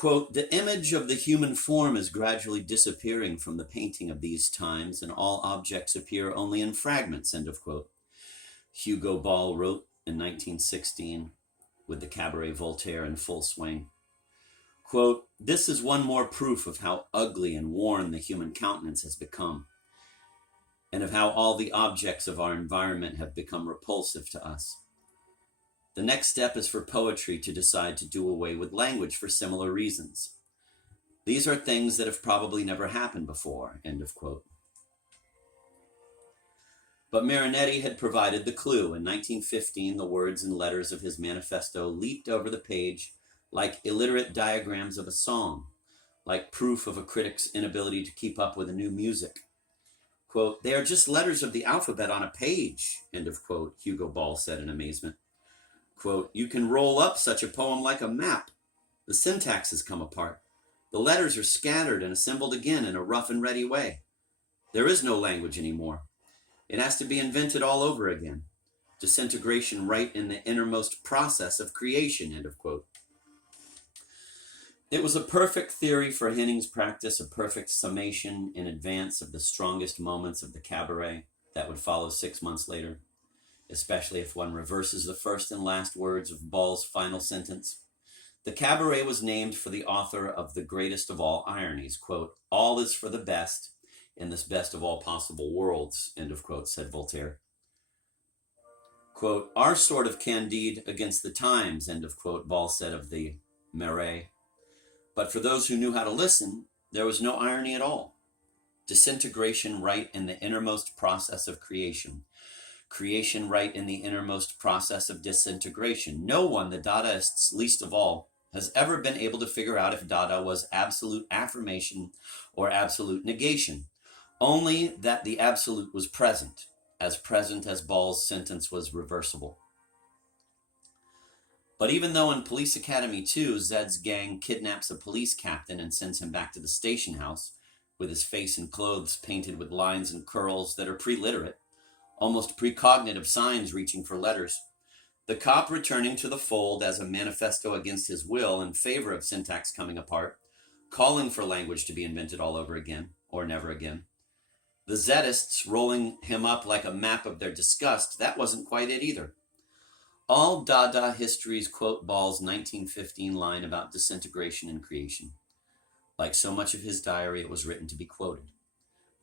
Quote, the image of the human form is gradually disappearing from the painting of these times, and all objects appear only in fragments, end of quote. Hugo Ball wrote in 1916 with the Cabaret Voltaire in full swing. Quote, this is one more proof of how ugly and worn the human countenance has become, and of how all the objects of our environment have become repulsive to us. The next step is for poetry to decide to do away with language for similar reasons. These are things that have probably never happened before, end of quote. But Marinetti had provided the clue. In 1915, the words and letters of his manifesto leaped over the page like illiterate diagrams of a song, like proof of a critic's inability to keep up with a new music. Quote, they are just letters of the alphabet on a page, end of quote, Hugo Ball said in amazement. Quote, you can roll up such a poem like a map. The syntax has come apart. The letters are scattered and assembled again in a rough and ready way. There is no language anymore. It has to be invented all over again. Disintegration right in the innermost process of creation, end of quote. It was a perfect theory for Henning's practice, a perfect summation in advance of the strongest moments of the cabaret that would follow 6 months later, especially if one reverses the first and last words of Ball's final sentence. The cabaret was named for the author of the greatest of all ironies, quote, all is for the best in this best of all possible worlds, end of quote, said Voltaire. Quote, our sort of Candide against the times, end of quote, Ball said of the Marais. But for those who knew how to listen, there was no irony at all. Disintegration right in the innermost process of creation. Creation right in the innermost process of disintegration. No one, the Dadaists least of all, has ever been able to figure out if Dada was absolute affirmation or absolute negation. Only that the absolute was present as Ball's sentence was reversible. But even though in Police Academy 2, Zed's gang kidnaps a police captain and sends him back to the station house with his face and clothes painted with lines and curls that are pre-literate, almost precognitive signs reaching for letters, the cop returning to the fold as a manifesto against his will in favor of syntax coming apart, calling for language to be invented all over again, or never again. The Zedists rolling him up like a map of their disgust, that wasn't quite it either. All Dada histories quote Ball's 1915 line about disintegration and creation. Like so much of his diary, it was written to be quoted.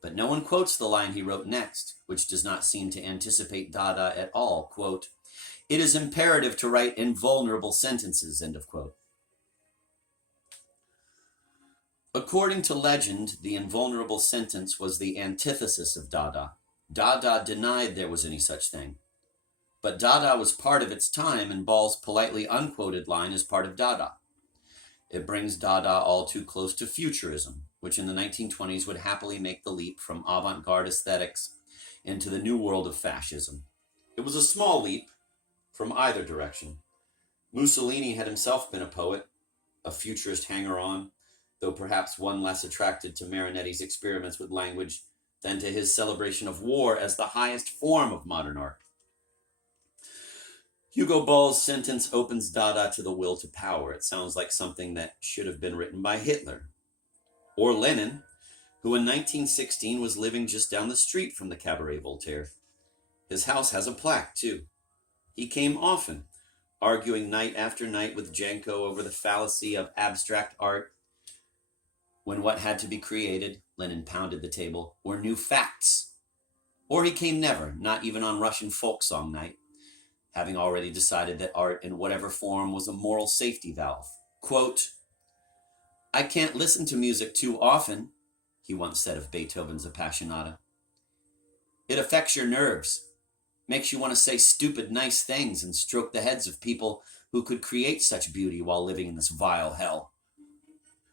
But no one quotes the line he wrote next, which does not seem to anticipate Dada at all. Quote, it is imperative to write invulnerable sentences, end of quote. According to legend, the invulnerable sentence was the antithesis of Dada. Dada denied there was any such thing. But Dada was part of its time, and Ball's politely unquoted line is part of Dada. It brings Dada all too close to futurism, which in the 1920s would happily make the leap from avant-garde aesthetics into the new world of fascism. It was a small leap from either direction. Mussolini had himself been a poet, a futurist hanger-on, though perhaps one less attracted to Marinetti's experiments with language than to his celebration of war as the highest form of modern art. Hugo Ball's sentence opens Dada to the will to power. It sounds like something that should have been written by Hitler. Or Lenin, who in 1916 was living just down the street from the Cabaret Voltaire. His house has a plaque, too. He came often, arguing night after night with Janko over the fallacy of abstract art, when what had to be created, Lenin pounded the table, were new facts. Or he came never, not even on Russian folk song night, having already decided that art in whatever form was a moral safety valve. Quote, I can't listen to music too often, he once said of Beethoven's Appassionata. It affects your nerves, makes you want to say stupid nice things and stroke the heads of people who could create such beauty while living in this vile hell.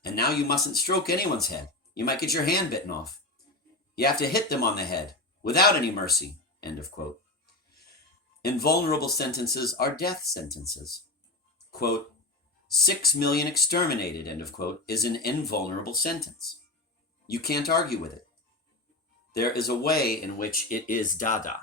And now you mustn't stroke anyone's head. You might get your hand bitten off. You have to hit them on the head, without any mercy, end of quote. Invulnerable sentences are death sentences. Quote, 6 million exterminated, end of quote, is an invulnerable sentence. You can't argue with it. There is a way in which it is Dada.